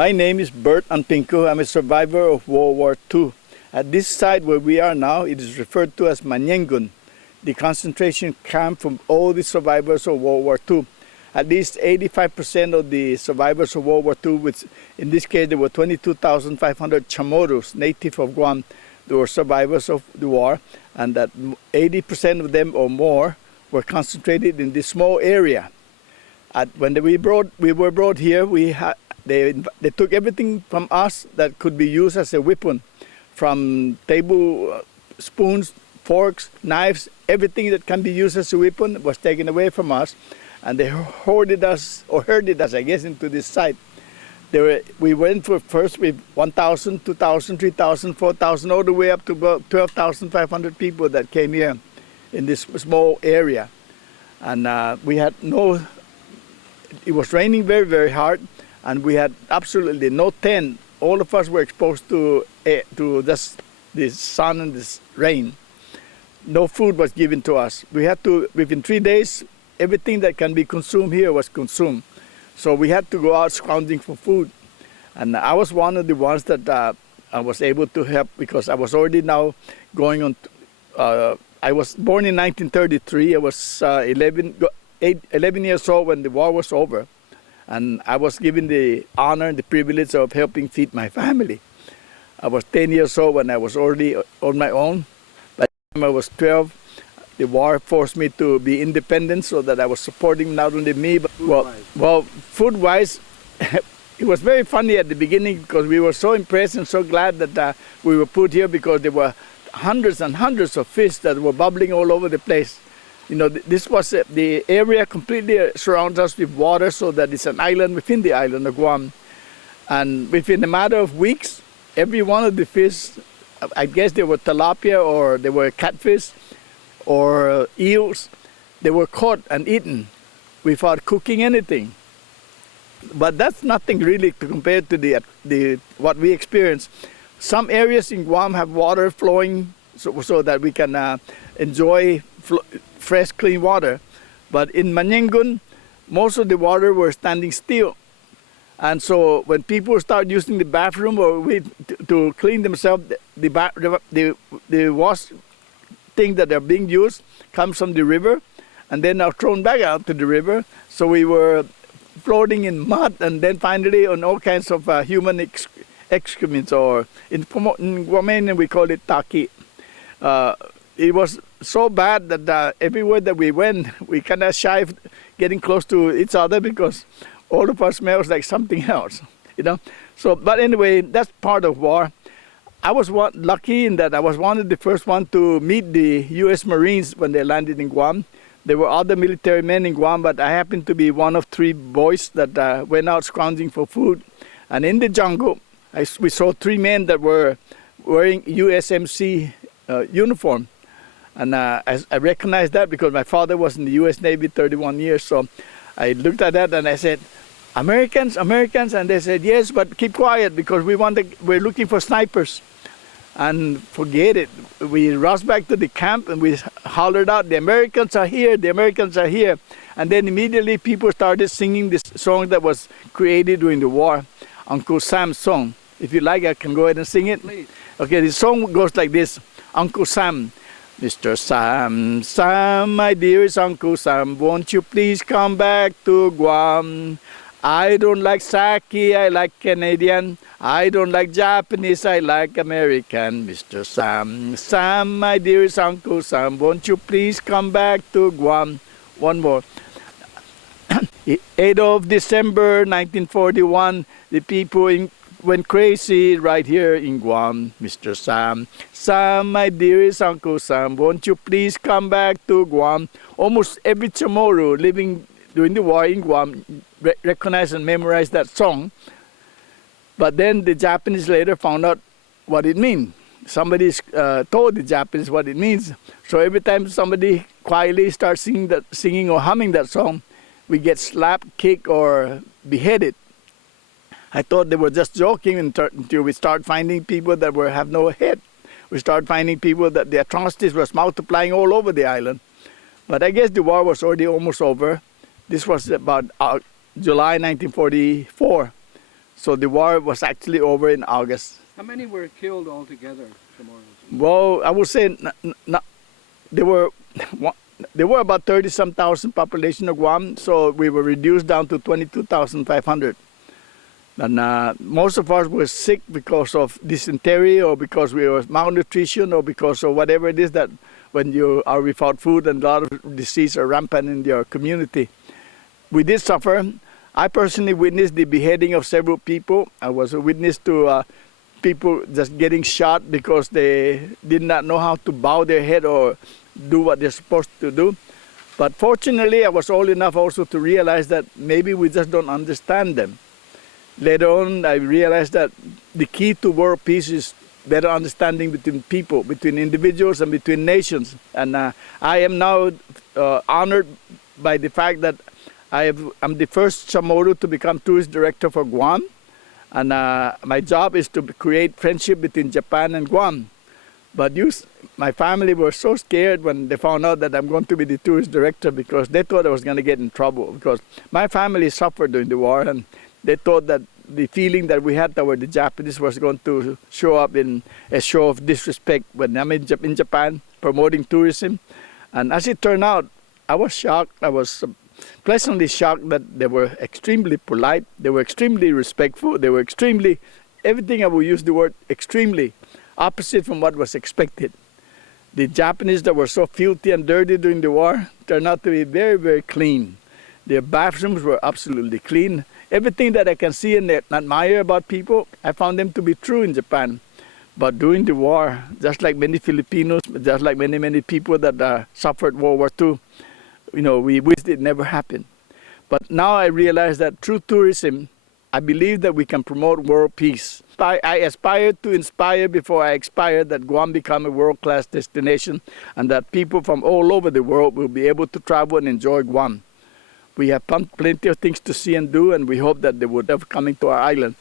My name is Bert Unpingco. I'm a survivor of World War II. At this site where we are now, it is referred to as Manyengun, the concentration camp from all the survivors of World War II. At least 85% of the survivors of World War II, which in this case there were 22,500 Chamorros, native of Guam. They were survivors of the war, and that 80% of them or more were concentrated in this small area. When we were brought here, they took everything from us that could be used as a weapon, from table spoons, forks, knives, everything that can be used as a weapon was taken away from us, and they herded us, I guess, into this site. We went first with 1,000, 2,000, 3,000, 4,000, all the way up to about 12,500 people that came here in this small area. And we had it was raining very, very hard, and we had absolutely no tent. All of us were exposed to just the sun and this rain. No food was given to us. We had to, within 3 days, everything that can be consumed here was consumed. So we had to go out scrounging for food. And I was one of the ones that I was able to help, because I was already now going on. I was born in 1933. I was 11 years old when the war was over. And I was given the honor and the privilege of helping feed my family. I was 10 years old when I was already on my own. By the time I was 12, the war forced me to be independent, so that I was supporting not only me, but food-wise, it was very funny at the beginning, because we were so impressed and so glad that we were put here, because there were hundreds and hundreds of fish that were bubbling all over the place. You know, this was the area completely surrounds us with water, so that it's an island within the island of Guam. And within a matter of weeks, every one of the fish, I guess they were tilapia or they were catfish or eels, they were caught and eaten without cooking anything. But that's nothing really to compare to what we experienced. Some areas in Guam have water flowing so that we can enjoy fresh, clean water. But in Manyengun, most of the water were standing still. And so when people start using the bathroom to clean themselves, the wash thing that are being used comes from the river, and then are thrown back out to the river. So we were floating in mud, and then finally on all kinds of human excrements, or in Guamanian we call it taki. It was so bad that everywhere that we went, we kind of shy of getting close to each other, because all of us smells like something else, you know. So, but anyway, that's part of war. I was lucky in that I was one of the first one to meet the U.S. Marines when they landed in Guam. There were other military men in Guam, but I happened to be one of 3 boys that went out scrounging for food. And in the jungle, we saw 3 men that were wearing USMC uniform. And I recognized that because my father was in the U.S. Navy 31 years. So I looked at that and I said, Americans, Americans? And they said, yes, but keep quiet, because we're looking for snipers. And forget it. We rushed back to the camp and we hollered out, the Americans are here, the Americans are here. And then immediately people started singing this song that was created during the war, Uncle Sam's song. If you like, I can go ahead and sing it. Please. Okay, the song goes like this. Uncle Sam, Mr. Sam, Sam, my dearest Uncle Sam, won't you please come back to Guam? I don't like sake, I like Canadian. I don't like Japanese, I like American. Mr. Sam, Sam, my dearest Uncle Sam, won't you please come back to Guam? One more. 8th of December 1941, the people went crazy right here in Guam. Mr. Sam, Sam, my dearest Uncle Sam, won't you please come back to Guam? Almost every Chamorro living during the war in Guam recognized and memorized that song. But then the Japanese later found out what it means. Somebody told the Japanese what it means. So every time somebody quietly starts singing or humming that song, we get slapped, kicked, or beheaded. I thought they were just joking until we start finding people that have no head. We start finding people that the atrocities was multiplying all over the island. But I guess the war was already almost over. This was about July 1944. So the war was actually over in August. How many were killed altogether, Chamorros? Well, I would say there were about 30-some thousand population of Guam, so we were reduced down to 22,500. And most of us were sick because of dysentery or because we were malnutrition or because of whatever it is that when you are without food and a lot of disease are rampant in your community. We did suffer. I personally witnessed the beheading of several people. I was a witness to people just getting shot because they did not know how to bow their head or do what they're supposed to do. But fortunately, I was old enough also to realize that maybe we just don't understand them. Later on, I realized that the key to world peace is better understanding between people, between individuals and between nations. And I am now honored by the fact that I'm the first Chamorro to become tourist director for Guam. And my job is to create friendship between Japan and Guam. But my family were so scared when they found out that I'm going to be the tourist director because they thought I was going to get in trouble. Because my family suffered during the war, and they thought that the feeling that we had toward the Japanese was going to show up in a show of disrespect when I'm in Japan promoting tourism. And as it turned out, I was shocked. I was pleasantly shocked that they were extremely polite. They were extremely respectful. They were extremely, everything I would use the word extremely, opposite from what was expected. The Japanese that were so filthy and dirty during the war turned out to be very, very clean. Their bathrooms were absolutely clean. Everything that I can see and admire about people, I found them to be true in Japan. But during the war, just like many Filipinos, just like many people that suffered World War II, we wished it never happened. But now I realize that through tourism, I believe that we can promote world peace. I aspire to inspire before I expire that Guam become a world-class destination and that people from all over the world will be able to travel and enjoy Guam. We have plenty of things to see and do, and we hope that they would have coming to our island.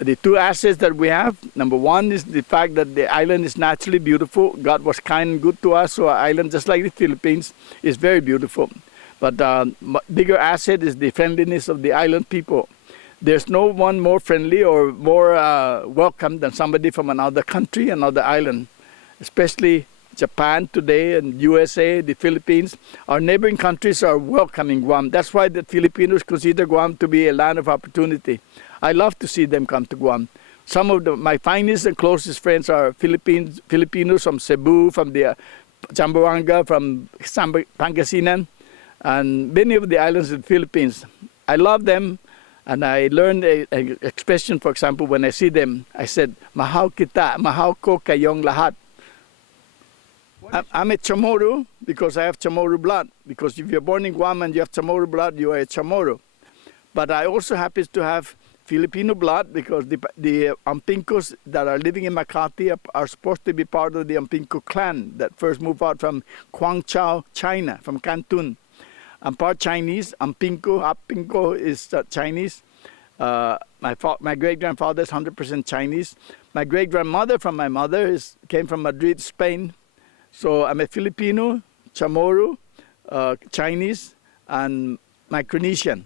The two assets that we have, number one is the fact that the island is naturally beautiful. God was kind and good to us, so our island, just like the Philippines, is very beautiful. But bigger asset is the friendliness of the island people. There's no one more friendly or more welcome than somebody from another country, another island, especially Japan today and USA, the Philippines. Our neighboring countries are welcoming Guam. That's why the Filipinos consider Guam to be a land of opportunity. I love to see them come to Guam. Some of my finest and closest friends are Filipinos from Cebu, from the Zamboanga, from Pangasinan, and many of the islands in the Philippines. I love them, and I learned an expression, for example, when I see them, I said, "Mahal kita, mahal ko kayong lahat." I'm a Chamorro because I have Chamorro blood. Because if you're born in Guam and you have Chamorro blood, you are a Chamorro. But I also happen to have Filipino blood because the Unpincos that are living in Makati are supposed to be part of the Unpingco clan that first moved out from Guangzhou, China, from Canton. I'm part Chinese. Unpingco is Chinese. My great-grandfather is 100% Chinese. My great-grandmother from my mother came from Madrid, Spain. So I'm a Filipino, Chamorro, Chinese, and Micronesian.